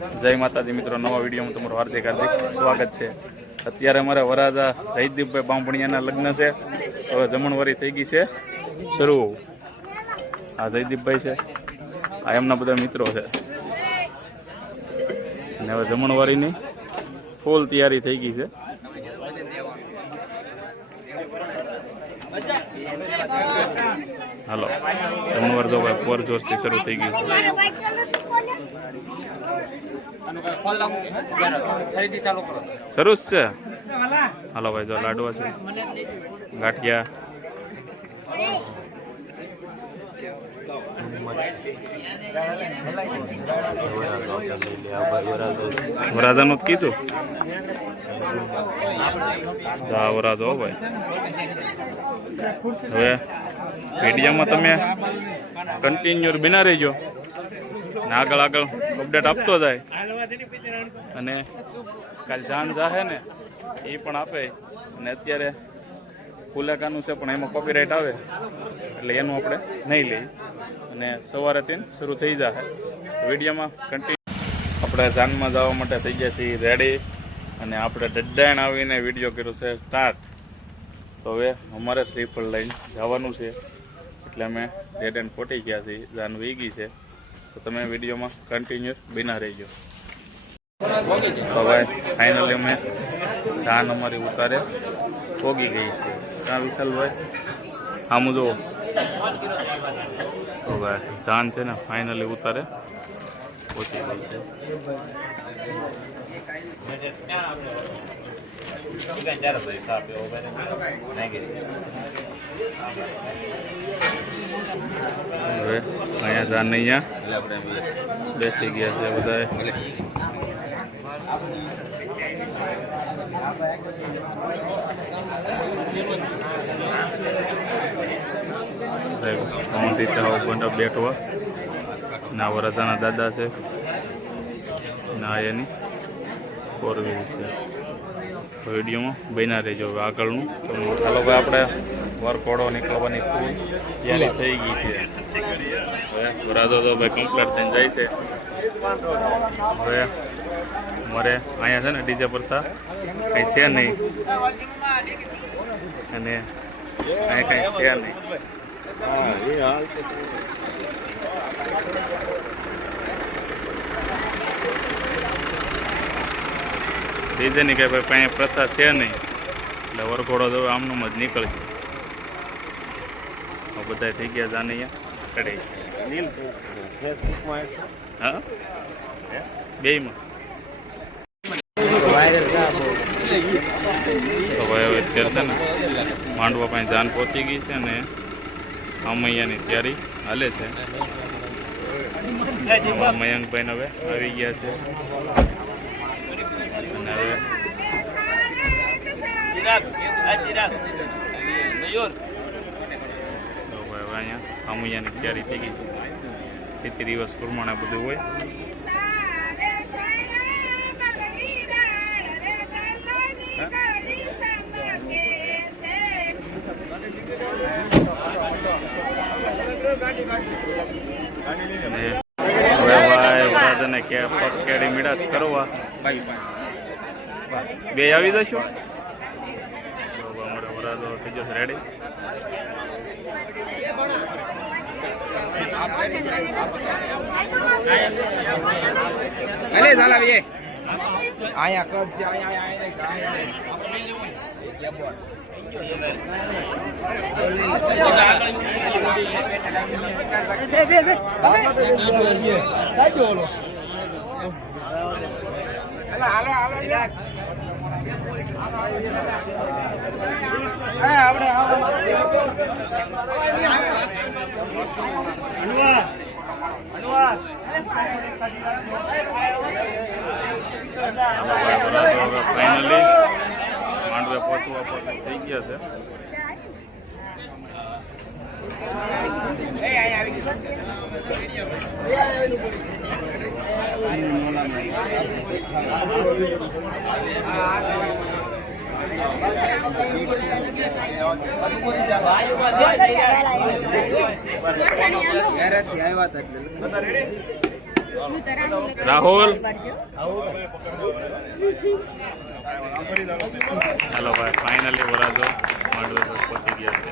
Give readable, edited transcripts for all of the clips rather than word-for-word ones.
જય માતાજી મિત્રો, નવા વિડીયોમાં તમારું હાર્દિક સ્વાગત છે। અત્યારે અમારા વરાજા જયદીપભાઈ બાંભણિયાના લગ્ન છે, હવે જમણવારી થઈ ગઈ છે શરૂ। આ જયદીપભાઈ છે, આ એમના બધા મિત્રો છે અને હવે જમણવારીની ફૂલ તૈયારી થઈ ગઈ છે। હાલો, જમણવાર જો ભાઈ પોર જોશથી શરૂ થઈ ગયું છે। શરૂ છે। હાલો ભાઈ, જો લાડવા છે, ગાંઠિયા, વરાજાનું જ કીધું। વરાજો ભાઈ, હવે વિડીયોમાં તમે કન્ટિન્યુ બિના રહેજો ને આગળ આગળ અપડેટ આપતો જાય। અને કાલ જાન જાહે ને એ પણ આપે। અને અત્યારે ફુલાકાનું છે પણ એમાં કોપીરાઇટ આવે એટલે એનું આપણે નહીં લઈએ અને સવારે તેને શરૂ થઈ જશે। વિડીયોમાં કન્ટિન્યુ આપણે જાનમાં જવા માટે થઈ ગયા છીએ રેડી અને આપણે ડડાણ આવીને વિડીયો કર્યો છે સ્ટાર્ટ। તો હવે અમારે શ્રીફળ લઈને જવાનું છે એટલે અમે ડેડ એન્ડ પહોંચી ગયા છીએ, જાન વહી ગઈ છે। તો તમે વિડીયોમાં કન્ટિન્યુઅસ બિના રહીજો। તો ભાઈ ફાઇનલી અમે જાન અમારી ઉતારે પોગી ગઈ છે। ક્યાં વિશાલભાઈ આમ જુઓ। તો ભાઈ જાન છે ને ફાઇનલી ઉતારે પહોંચી ગઈ છે। હવે અહીંયા જાન અહીંયા બેસી ગયા છે બધા। બેઠવા ના વરદાના દાદા છે ના એની ફોર વ્હીલ છે। તો વિડીયોમાં બન્યા રહેજો આગળનું। ચાલો ભાઈ, આપણે વરકોડો નીકળવાની ફૂલ તૈયારી થઈ ગઈ છે। હવે વરાજો તો ભાઈ કમ્પ્લીટ થઈને જાય છે। હવે અમારે અહીંયા છે ને ડીજે પરતા કંઈ છે નહીં અને અહીં કંઈ છે નહીં। ડીજેની કંઈ ભાઈ કાંઈ પ્રથા છે નહીં એટલે વરઘોડો તો આમનું જ નીકળશે। બધા થઈ ગયા જાને અહીંયા કડે। હા, બેયમાં તો ભાઈ હવે અત્યારે છે ને માંડવા પાસે જાન પહોંચી ગઈ છે અને મૈયાની તૈયારી હાલે છે। મયંકભાઈ હવે આવી ગયા છે અને હવે અહીંયા મૈયાની તૈયારી થઈ ગઈ છે। રીતિ રિવાજ પ્રમાણે બધું હોય। વરાજાને કે પકેડી મીડાસ કરવા બે આવી જશો। વરાજો થઈ જશે રેડી। ફાઇનલી માંડવે પહોંચવા થઈ ગયા છે। રાહુલ ચાલો ભાઈ ફાઇનલી વરાજો માંડવે પર પહોંચી ગયા છે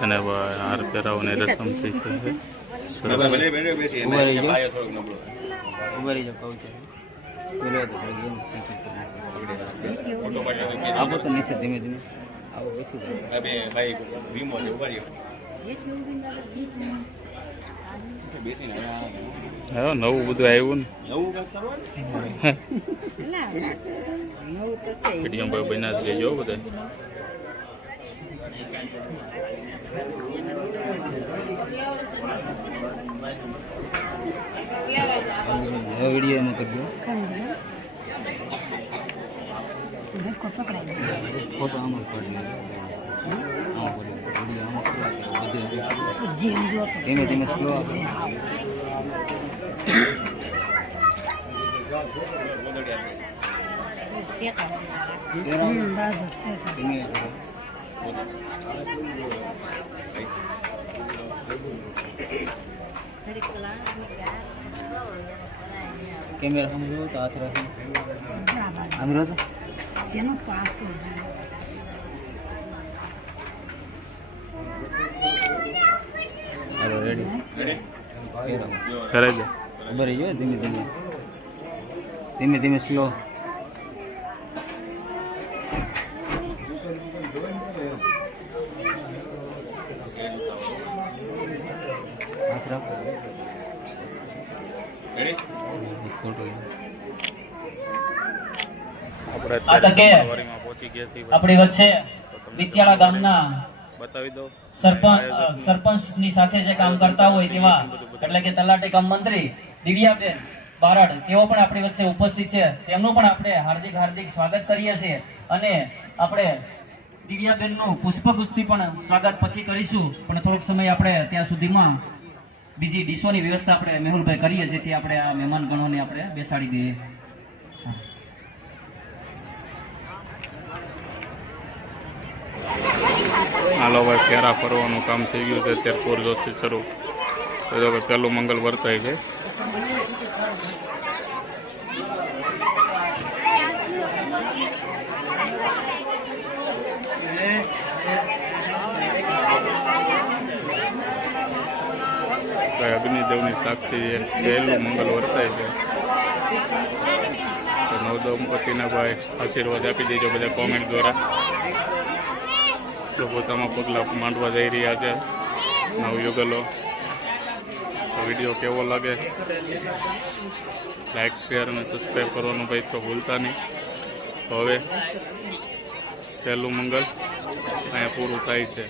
અને હાર પહેરાવને રસમ થઈ છે આપો તો નીચે ધીમે ધીમે આવો હા નવું બધું આવ્યું ને પીડીએમ ભાઈ બન્યા જ લેજો બધા વિડીયો એમાં કરજો ફોટો આમાં કરી ધીમે ધીમે સ્લો કેમેરા સમજો તો હાથ રાખો આમ રહો જેનો પાસો હેલો રેડી કરાઈ દો ખબર રહી ગયો ધીમે ધીમે ધીમે ધીમે સ્લો હાથ રાખો આપણી વચ્ચે વિત્યાળા ગામના બતાવી દો સરપંચની સાથે જે કામ કરતા હોય તેવા એટલે કે તલાટી કામ મંત્રી દિવ્યાબેન બારડ તેઓ પણ આપણી વચ્ચે ઉપસ્થિત છે તેમનું પણ આપણે હાર્દિક હાર્દિક સ્વાગત કરીએ છીએ અને આપણે દિવ્યાબેનનું પુષ્પગુસ્તી પણ સ્વાગત પછી કરીશું પણ થોડોક સમય આપણે ત્યાં સુધીમાં બીજી ડીશોની વ્યવસ્થા આપણે મેહુલભાઈ કરીએ જેથી આપણે આ મહેમાન ગણોને આપણે બેસાડી દઈએ હાલો ભાઈ ફેરા ફરવાનું કામ થઈ ગયું છે અત્યારે પૂરજોશથી શરૂ તો કે પહેલું મંગલ વર્તાય છે અગ્નિદેવની સાક્ષી પહેલું મંગલ વર્તાય છે તો નવદંપતિના ભાઈ આશીર્વાદ આપી દેજો બધા કોમેન્ટ દ્વારા તો પોતામાં પગલાં માંડવા જઈ રહ્યા છે નવયુગલો તો વિડીયો કેવો લાગે લાઈક શેર અને સબસ્ક્રાઈબ કરવાનું ભાઈ તો ભૂલતા નહીં તો હવે પહેલું મંગલ અહીંયા પૂરું થાય છે